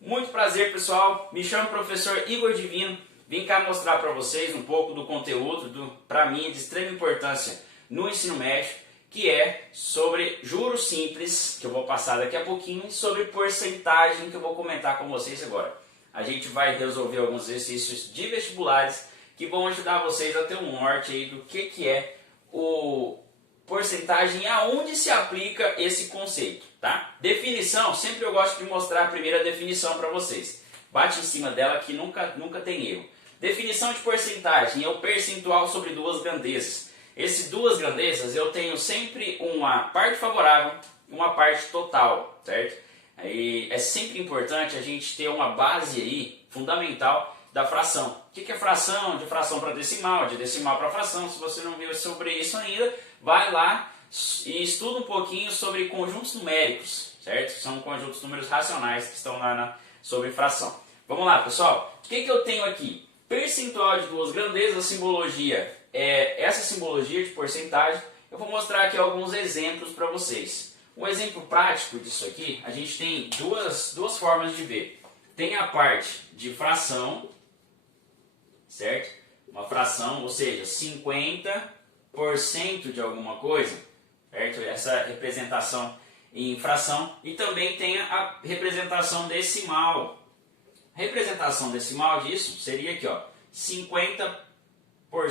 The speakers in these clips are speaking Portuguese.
Muito prazer, pessoal. Me chamo professor Igor Divino. Vim cá mostrar para vocês um pouco do conteúdo para mim de extrema importância no ensino médio, que é sobre juros simples, que eu vou passar daqui a pouquinho, e sobre porcentagem, que eu vou comentar com vocês agora. A gente vai resolver alguns exercícios de vestibulares que vão ajudar vocês a ter um norte aí do que é o porcentagem e aonde se aplica esse conceito, tá? Definição, sempre eu gosto de mostrar a primeira definição para vocês. Bate em cima dela que nunca tem erro. Definição de porcentagem é o percentual sobre duas grandezas. Essas duas grandezas eu tenho sempre uma parte favorável e uma parte total, certo? Aí é sempre importante a gente ter uma base aí fundamental da fração. O que é fração? De fração para decimal, de decimal para fração. Se você não viu sobre isso ainda, vai lá e estuda um pouquinho sobre conjuntos numéricos, certo? São conjuntos números racionais que estão lá sobre fração. Vamos lá, pessoal. O que eu tenho aqui? Percentual de duas grandezas, simbologia é essa simbologia de porcentagem. Eu vou mostrar aqui alguns exemplos para vocês. Um exemplo prático disso aqui, a gente tem duas formas de ver. Tem a parte de fração, certo? Uma fração, ou seja, 50% de alguma coisa, certo? Essa representação em fração. E também tem a representação decimal. A representação decimal disso seria aqui, ó, 50%. O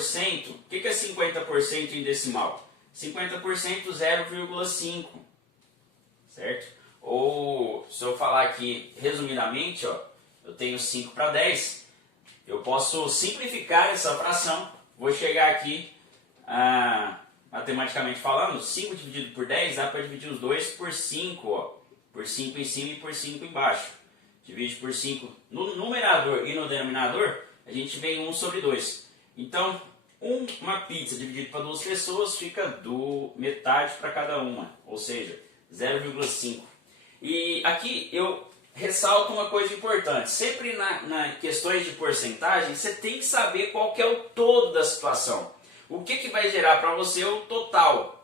que é 50% em decimal? 50% 0,5, certo? Ou, se eu falar aqui resumidamente, ó, eu tenho 5 para 10, eu posso simplificar essa fração. Vou chegar aqui, matematicamente falando, 5 dividido por 10, dá para dividir os dois por 5, ó, por 5 em cima e por 5 embaixo. Divide por 5 no numerador e no denominador, a gente vem 1 sobre 2. Então, uma pizza dividida para duas pessoas fica metade para cada uma, ou seja, 0,5. E aqui eu ressalto uma coisa importante. Sempre na questões de porcentagem, você tem que saber qual que é o todo da situação. O que vai gerar para você o total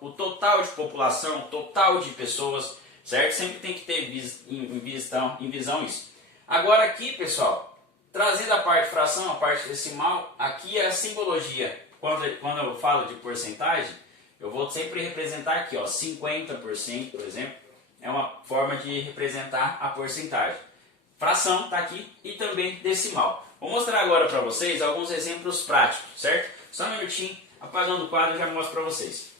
de população, o total de pessoas, certo? Sempre tem que ter em visão isso. Agora aqui, pessoal, trazendo a parte fração, a parte decimal, aqui é a simbologia. Quando eu falo de porcentagem, eu vou sempre representar aqui, ó, 50%, por exemplo, é uma forma de representar a porcentagem. Fração está aqui e também decimal. Vou mostrar agora para vocês alguns exemplos práticos, certo? Só um minutinho, apagando o quadro, eu já mostro para vocês.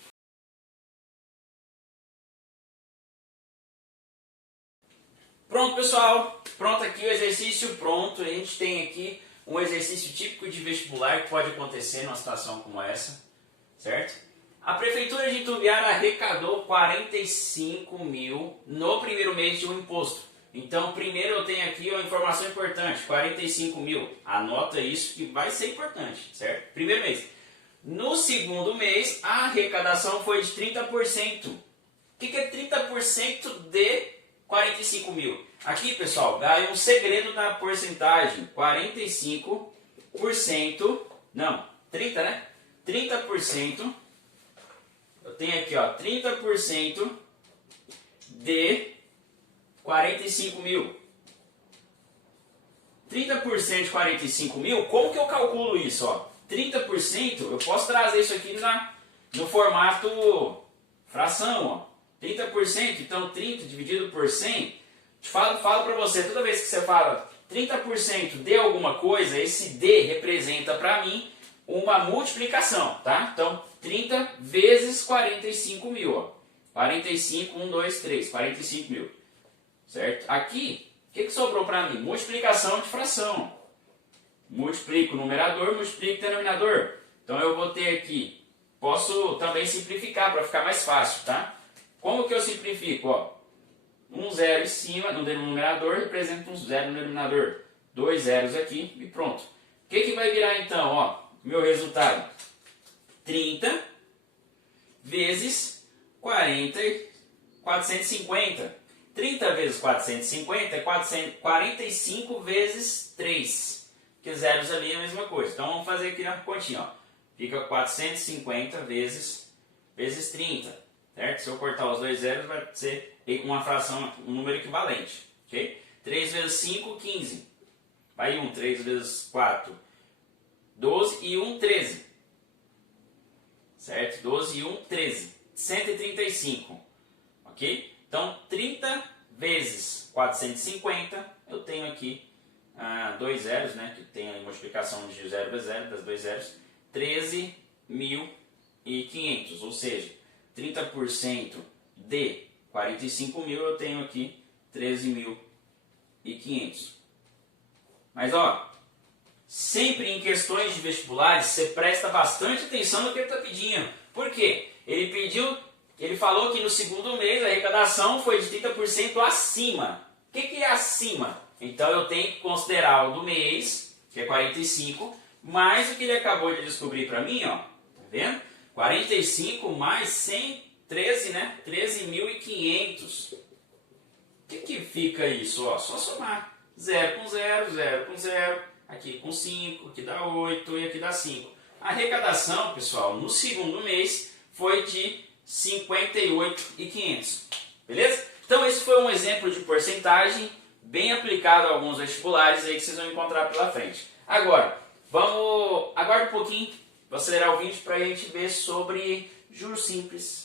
Pronto, pessoal, pronto aqui o exercício pronto. A gente tem aqui um exercício típico de vestibular que pode acontecer numa situação como essa, certo? A Prefeitura de Itumbiara arrecadou 45 mil no primeiro mês de um imposto. Então, primeiro eu tenho aqui uma informação importante, 45 mil. Anota isso que vai ser importante, certo? Primeiro mês. No segundo mês, a arrecadação foi de 30%. O que é 30% de 45 mil? Aqui, pessoal, dá um segredo da porcentagem. 45%, não, 30, né? 30%, eu tenho aqui, ó, 30% de 45 mil. 30% de 45 mil, como que eu calculo isso, ó? 30%, eu posso trazer isso aqui no formato fração, ó. 30%, então 30 dividido por 100, falo para você, toda vez que você fala 30% de alguma coisa, esse D representa para mim uma multiplicação, tá? Então, 30 vezes 45 mil, ó. 45, 1, 2, 3, 45 mil, certo? Aqui, o que sobrou para mim? Multiplicação de fração. Multiplico o numerador, multiplico o denominador. Então, eu vou ter aqui, posso também simplificar para ficar mais fácil, tá? Como que eu simplifico? Ó, um zero em cima no denominador representa um zero no denominador. 2 zeros aqui e pronto. O que vai virar então? Ó, meu resultado. 30 vezes 450. 30 vezes 450 é 45 vezes 3. Porque zeros ali é a mesma coisa. Então vamos fazer aqui na continha. Ó. Fica 450 vezes 30. Certo? Se eu cortar os dois zeros, vai ser uma fração, um número equivalente. Okay? 3 vezes 5, 15. Vai 1, 3 vezes 4, 12 e 1, 13. Certo? 12 e 1, 13. 135. Ok? Então, 30 vezes 450, eu tenho aqui dois zeros, né? Que tem a multiplicação de 0 vezes 0, das dois zeros. 13.500, ou seja, 30% de 45.000, eu tenho aqui 13.500. Mas ó, sempre em questões de vestibulares, você presta bastante atenção no que ele está pedindo. Por quê? Ele falou que no segundo mês a arrecadação foi de 30% acima. O que é acima? Então eu tenho que considerar o do mês, que é 45, mais o que ele acabou de descobrir para mim, ó. Tá vendo? 45 mais 100, 13, né? 13.500. O que fica isso? Ó, só somar. 0 com 0, 0 com 0, aqui com 5, aqui dá 8 e aqui dá 5. A arrecadação, pessoal, no segundo mês foi de 58.500. Beleza? Então esse foi um exemplo de porcentagem bem aplicado a alguns vestibulares aí que vocês vão encontrar pela frente. Agora, aguarda um pouquinho, vou acelerar o vídeo para a gente ver sobre juros simples.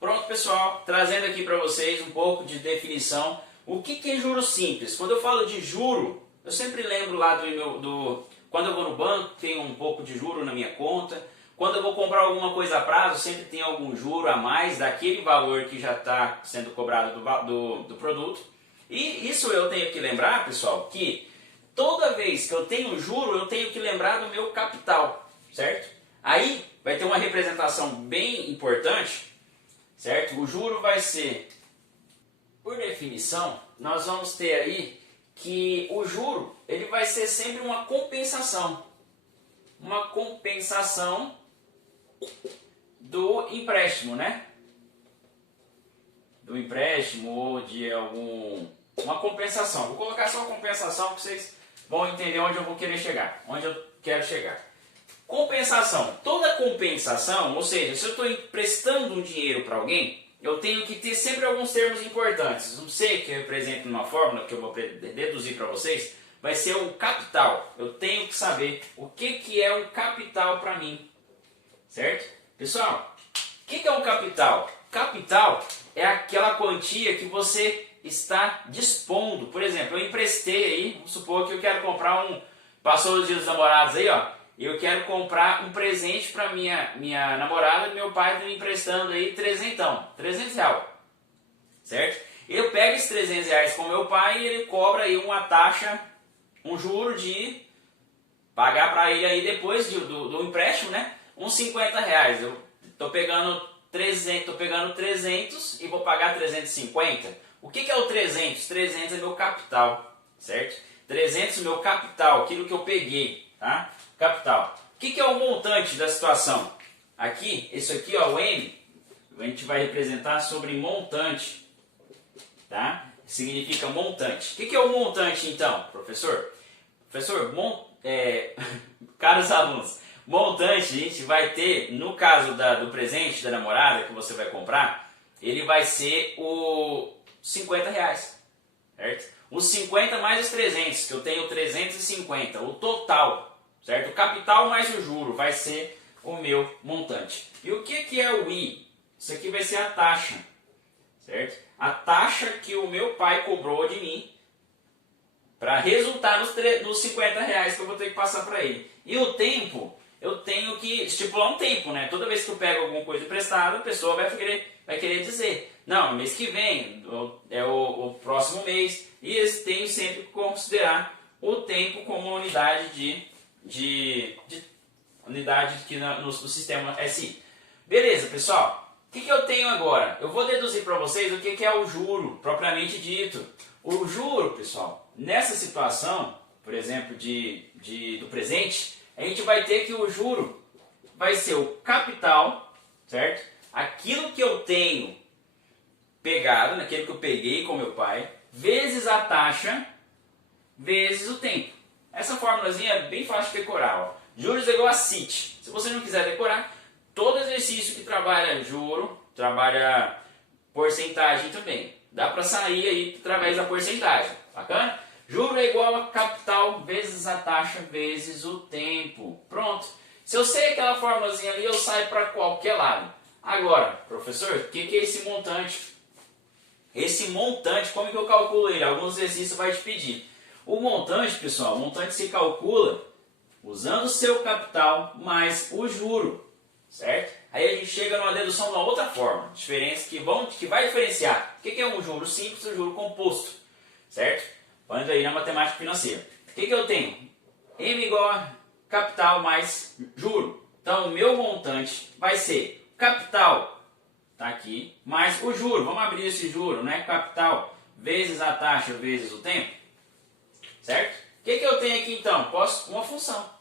Pronto, pessoal, trazendo aqui para vocês um pouco de definição. O que é juro simples? Quando eu falo de juro, eu sempre lembro lá quando eu vou no banco, tem um pouco de juro na minha conta. Quando eu vou comprar alguma coisa a prazo, sempre tem algum juro a mais daquele valor que já está sendo cobrado do produto. E isso eu tenho que lembrar, pessoal, que toda vez que eu tenho juro, eu tenho que lembrar do meu capital, certo? Aí vai ter uma representação bem importante, certo? O juro vai ser, por definição, nós vamos ter aí que o juro ele vai ser sempre uma compensação. Uma compensação do empréstimo, né? Do empréstimo ou de uma compensação. Vou colocar só compensação que vocês vão entender onde eu vou querer chegar. Onde eu quero chegar. Compensação. Toda compensação, ou seja, se eu estou emprestando um dinheiro para alguém, eu tenho que ter sempre alguns termos importantes. Não sei que eu represento numa fórmula que eu vou deduzir para vocês, vai ser o capital. Eu tenho que saber o que é um capital para mim. Certo? Pessoal, o que é um capital? Capital é aquela quantia que você está dispondo. Por exemplo, eu emprestei aí, vamos supor que eu quero comprar passou os dias dos namorados aí, ó. Eu quero comprar um presente para minha namorada, meu pai está me emprestando aí 300 reais. Certo? Eu pego esses 300 reais com meu pai e ele cobra aí uma taxa, um juro de pagar para ele aí depois do empréstimo, né? Uns 50 reais. Eu tô pegando 300 e vou pagar 350. O que é o 300? 300 é meu capital, certo? 300 é meu capital, aquilo que eu peguei, tá? Capital. O que é o montante da situação? Aqui, isso aqui, ó, o M, a gente vai representar sobre montante, tá? Significa montante. O que é o montante, então, professor? Professor, caros alunos, montante a gente vai ter, no caso do presente da namorada que você vai comprar, ele vai ser o 50 reais, certo? Os 50 mais os 300, que eu tenho 350, o total, certo? O capital mais o juro vai ser o meu montante. E o que é o I? Isso aqui vai ser a taxa, certo? A taxa que o meu pai cobrou de mim para resultar nos 50 reais que eu vou ter que passar para ele. E o tempo, eu tenho que estipular um tempo, né? Toda vez que eu pego alguma coisa emprestada, a pessoa vai querer dizer, não, mês que vem, é o próximo mês, e eles têm sempre que considerar o tempo como uma unidade unidade aqui no sistema SI. Beleza, pessoal? O que eu tenho agora? Eu vou deduzir para vocês o que é o juro, propriamente dito. O juro, pessoal, nessa situação, por exemplo, do presente, a gente vai ter que o juro vai ser o capital, certo? Aquilo que eu tenho pegado, naquilo que eu peguei com meu pai, vezes a taxa, vezes o tempo. Essa formulazinha é bem fácil de decorar. Ó. Juros é igual a CIT. Se você não quiser decorar, todo exercício que trabalha juro, trabalha porcentagem também. Dá para sair aí através da porcentagem. Bacana? Juro é igual a capital vezes a taxa vezes o tempo. Pronto. Se eu sei aquela formulazinha ali, eu saio para qualquer lado. Agora, professor, o que é esse montante? Esse montante, como que eu calculo ele? Alguns exercícios vai te pedir. O montante, pessoal, o montante se calcula usando o seu capital mais o juro, certo? Aí a gente chega numa dedução de uma outra forma, diferença que vai diferenciar o que é um juro simples e um juro composto, certo? Olhando aí na matemática financeira. O que eu tenho? M igual a capital mais juro. Então o meu montante vai ser capital, tá aqui, mais o juro. Vamos abrir esse juro, né? Capital vezes a taxa vezes o tempo, certo? O que eu tenho aqui então? Posso uma função.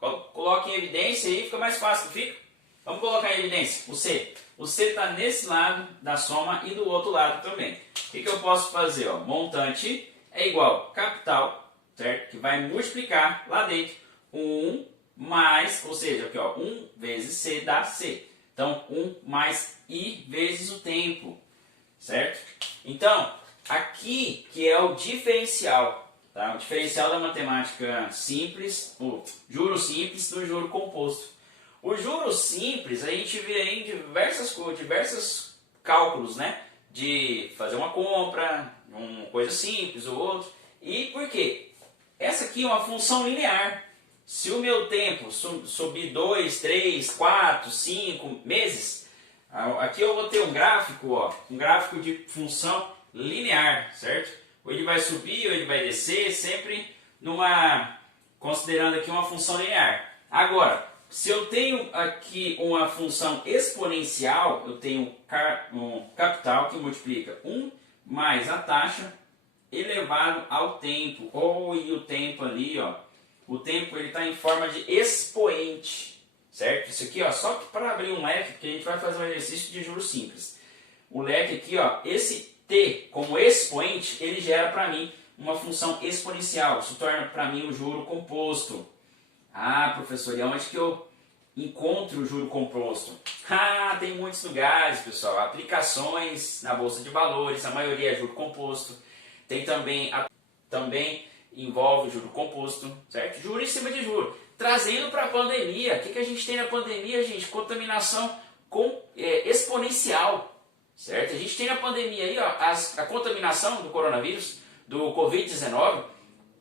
Coloque em evidência aí, fica mais fácil, não fica? Vamos colocar em evidência o C. O C está nesse lado da soma e do outro lado também. O que eu posso fazer? Ó? Montante é igual capital, certo? Que vai multiplicar lá dentro 1 mais, ou seja, aqui, ó, 1 vezes C dá C. Então, 1 mais I vezes o tempo, certo? Então, aqui que é o diferencial. Tá? O diferencial da matemática simples, o juro simples do juro composto. O juro simples a gente vê em diversos cálculos, né? De fazer uma compra, uma coisa simples ou outro. E por quê? Essa aqui é uma função linear. Se o meu tempo subir 2, 3, 4, 5 meses, aqui eu vou ter um gráfico, ó, um gráfico de função linear, certo? Ou ele vai subir ou ele vai descer, sempre considerando aqui uma função linear. Agora, se eu tenho aqui uma função exponencial, eu tenho um capital que multiplica 1 mais a taxa elevado ao tempo. E o tempo ali, ó, o tempo ele está em forma de expoente, certo? Isso aqui, ó, só para abrir um leque, porque a gente vai fazer um exercício de juros simples. O leque aqui, ó, esse T como expoente, ele gera para mim uma função exponencial. Isso torna para mim o juro composto. Ah, professor, e onde que eu encontro o juro composto? Tem muitos lugares, pessoal. Aplicações na Bolsa de Valores, a maioria é juro composto. Tem também envolve o juro composto, certo? Juro em cima de juro. Trazendo para a pandemia, o que a gente tem na pandemia, gente? Contaminação exponencial. Certo? A gente tem na pandemia aí, ó, a contaminação do coronavírus, do Covid-19,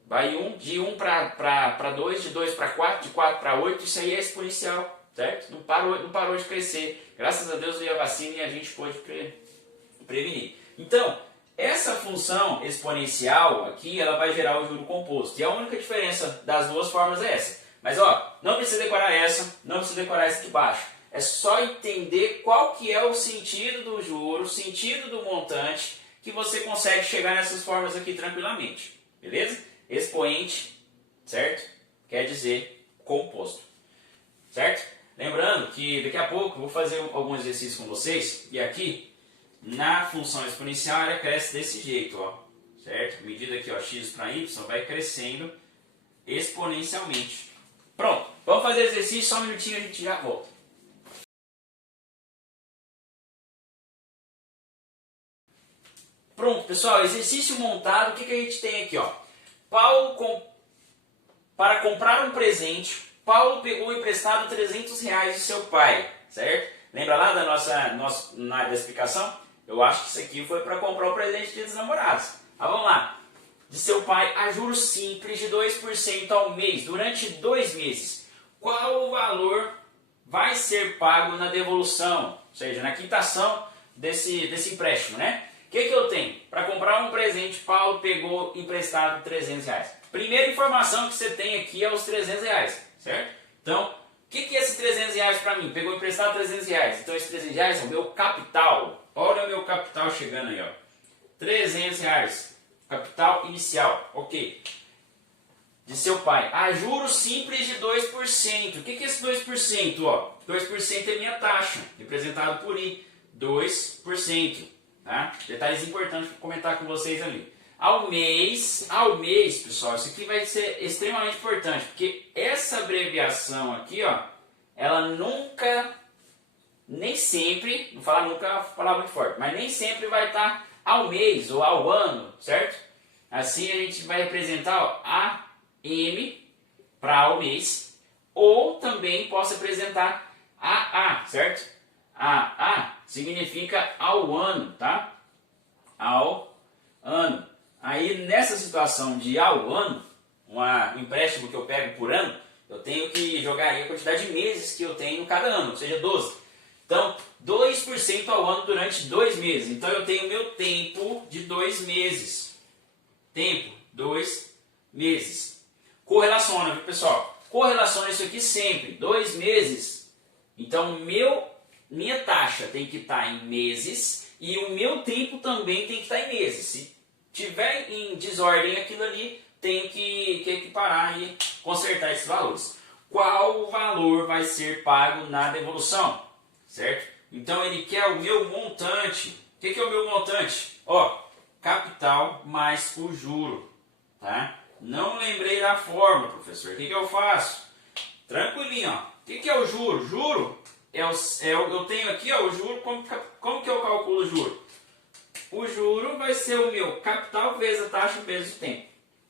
vai de 1 para 2, de 2 para 4, de 4 para 8, isso aí é exponencial, certo? Não parou de crescer. Graças a Deus veio a vacina e a gente pôde prevenir. Então, essa função exponencial aqui, ela vai gerar o juro composto. E a única diferença das duas formas é essa. Mas, ó, não precisa decorar essa, não precisa decorar essa aqui embaixo. É só entender qual que é o sentido do juro, o sentido do montante, que você consegue chegar nessas formas aqui tranquilamente. Beleza? Expoente, certo? Quer dizer composto. Certo? Lembrando que daqui a pouco eu vou fazer alguns exercícios com vocês. E aqui, na função exponencial, ela cresce desse jeito, ó. Certo? Medida aqui, ó, x para y, vai crescendo exponencialmente. Pronto. Vamos fazer exercício, só um minutinho e a gente já volta. Pronto, pessoal, exercício montado, o que a gente tem aqui, ó? Para comprar um presente, Paulo pegou emprestado R$300 de seu pai, certo? Lembra lá da explicação? Eu acho que isso aqui foi para comprar o presente dos namorados. Vamos lá. De seu pai a juros simples de 2% ao mês, durante 2 meses. Qual o valor vai ser pago na devolução? Ou seja, na quitação desse empréstimo, né? O que eu tenho? Para comprar um presente, Paulo pegou emprestado R$300. Primeira informação que você tem aqui é os R$300, certo? Então, o que é esse R$300 para mim? Pegou emprestado R$300. Então, esse R$300 é o meu capital. Olha o meu capital chegando aí, ó. R$300. Capital inicial. Ok. De seu pai. A juros simples de 2%. O que é esse 2%? Ó, 2% é minha taxa, representado por I. 2%. Tá? Detalhes importantes para comentar com vocês ali. Ao mês, pessoal, isso aqui vai ser extremamente importante, porque essa abreviação aqui, ó, ela nunca nem sempre, não falar nunca é uma palavra muito forte, mas nem sempre vai estar ao mês ou ao ano, certo? Assim a gente vai representar ó, AM para ao mês, ou também posso apresentar AA, certo? AA significa ao ano, tá? Ao ano. Aí nessa situação de ao ano, um empréstimo que eu pego por ano, eu tenho que jogar aí a quantidade de meses que eu tenho cada ano, ou seja, 12. Então, 2% ao ano durante 2 meses. Então eu tenho meu tempo de 2 meses. Tempo, 2 meses. Correlaciona, viu pessoal? Correlaciona isso aqui sempre. 2 meses. Então minha taxa tem que estar em meses e o meu tempo também tem que estar em meses. Se tiver em desordem aquilo ali, tenho que equiparar e consertar esses valores. Qual o valor vai ser pago na devolução? Certo? Então ele quer o meu montante. O que é o meu montante? Ó, capital mais o juro. Tá? Não lembrei da fórmula, professor. O que eu faço? Tranquilinho, ó. O que é o juro? Juro eu tenho aqui ó, o juro. Como que eu calculo o juro? O juro vai ser o meu capital vezes a taxa vezes o tempo.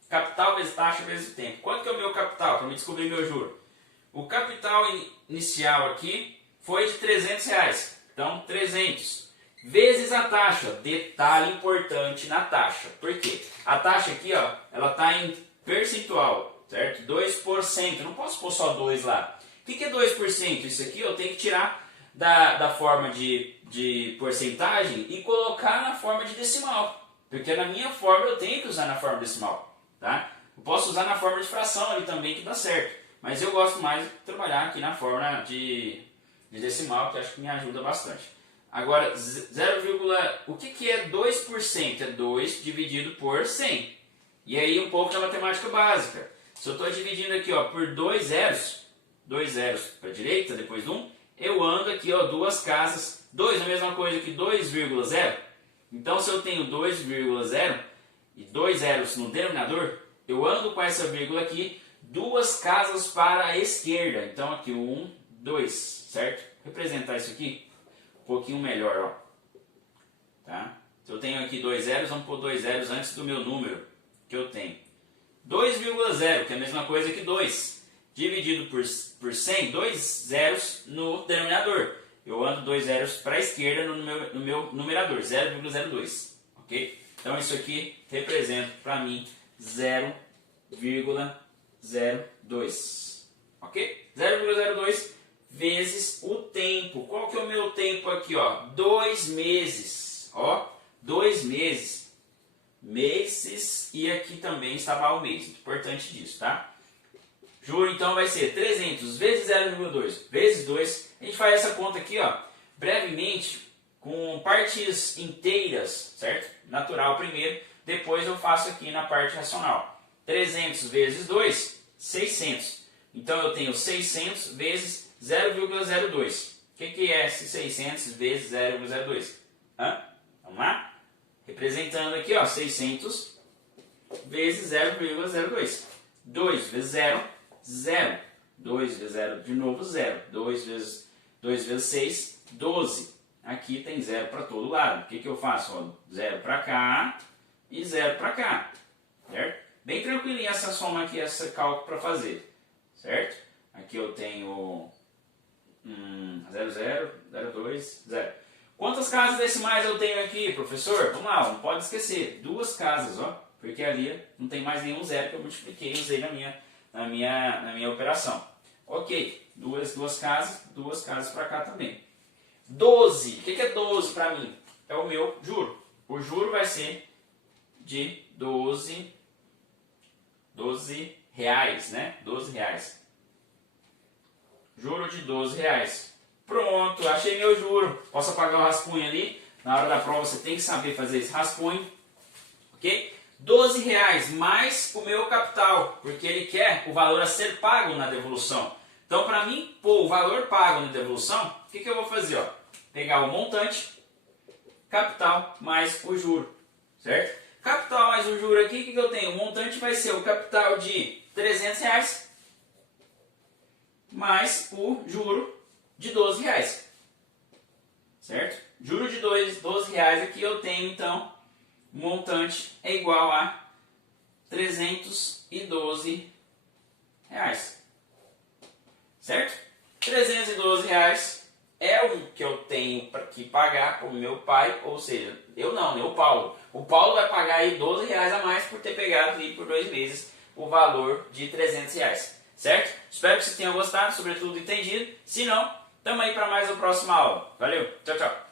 Capital vezes taxa vezes o tempo. Quanto que é o meu capital para me descobrir meu juro? O capital inicial aqui foi de R$300. Então, 300 vezes a taxa. Detalhe importante na taxa. Por quê? A taxa aqui, ó, ela está em percentual, certo? 2%. Eu não posso pôr só 2 lá. O que é 2%? Isso aqui eu tenho que tirar da forma de porcentagem e colocar na forma de decimal. Porque na minha forma eu tenho que usar na forma decimal. Tá? Eu posso usar na forma de fração ali também que dá certo. Mas eu gosto mais de trabalhar aqui na forma de decimal, que acho que me ajuda bastante. Agora, 0, o que é 2%? É 2 dividido por 100. E aí um pouco da matemática básica. Se eu estou dividindo aqui ó, por 2 zeros para a direita, depois de 1, eu ando aqui ó, 2 casas. 2 é a mesma coisa que 2,0. Então se eu tenho 2,0 e 2 zeros no denominador, eu ando com essa vírgula aqui 2 casas para a esquerda. Então aqui 1, 2, certo? Representar isso aqui um pouquinho melhor, ó. Tá? Se eu tenho aqui 2 zeros, vamos pôr 2 zeros antes do meu número que eu tenho. 2,0, que é a mesma coisa que 2. Dividido por 100, 2 zeros no denominador. Eu ando 2 zeros para a esquerda no meu numerador, 0,02. Ok? Então isso aqui representa para mim 0,02. Ok? 0,02 vezes o tempo. Qual que é o meu tempo aqui? Ó? 2 meses. Ó, 2 meses. Meses e aqui também estava o mês. Importante disso, tá? Juro então vai ser 300 vezes 0,2 vezes 2. A gente faz essa conta aqui, ó, brevemente, com partes inteiras, certo? Natural primeiro, depois eu faço aqui na parte racional. 300 vezes 2, 600. Então eu tenho 600 vezes 0,02. O que é esse 600 vezes 0,02? Vamos lá? Representando aqui, ó, 600 vezes 0,02. 2 vezes 0, 0. 2 vezes 0, de novo 0. 2 vezes 6, 12. Aqui tem 0 para todo lado. O que eu faço? Ó, 0 para cá e 0 para cá. Certo? Bem tranquilinha essa soma aqui, esse cálculo para fazer. Certo? Aqui eu tenho 0, 0, 0, 2, 0. Quantas casas decimais eu tenho aqui, professor? Vamos lá, não pode esquecer. 2 casas, ó. Porque ali não tem mais nenhum zero que eu multipliquei e usei na minha operação. Ok, duas casas para cá também. 12, o que é 12 para mim? É o meu juro. O juro vai ser de 12 reais, né? 12 reais. Juro de 12 reais. Pronto, achei meu juro. Posso apagar o rascunho ali. Na hora da prova você tem que saber fazer esse rascunho. Ok? 12 reais mais o meu capital, porque ele quer o valor a ser pago na devolução. Então, para mim, pôr o valor pago na devolução, o que eu vou fazer? Ó? Pegar o montante, capital mais o juro, certo? Capital mais o juro aqui, o que eu tenho? O montante vai ser o capital de 300 reais mais o juro de 12 reais. certo? Juro de 12 reais aqui eu tenho, então, o montante é igual a 312 reais, certo? 312 reais é o que eu tenho que pagar para o meu pai, ou seja, eu não, né? O Paulo. O Paulo vai pagar aí 12 reais a mais por ter pegado aí por 2 meses o valor de 300 reais, certo? Espero que vocês tenham gostado, sobretudo entendido. Se não, tamo aí para mais uma próxima aula. Valeu, tchau, tchau.